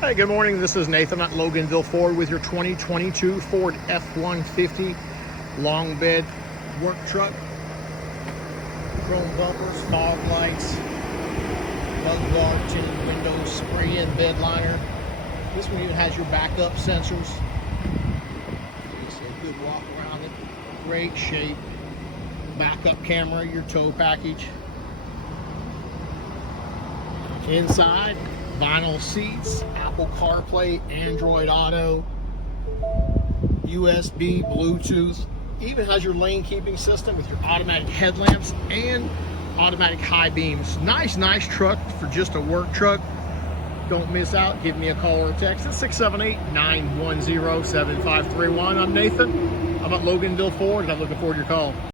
Hey, good morning. This is Nathan at Loganville Ford with your 2022 Ford F150 long bed work truck. Chrome bumpers, fog lights, mud guard, tinted windows, spray-in bed liner. This one even has your backup sensors. Just a good walk around it. Great shape. Backup camera, your tow package. Inside, vinyl seats, Apple CarPlay, Android Auto, USB, Bluetooth. Even has your lane keeping system with your automatic headlamps and automatic high beams. Nice truck for just a work truck. Don't miss out. Give me a call or a text at 678-910-7531. I'm Nathan. I'm at Loganville Ford, and I'm looking forward to your call.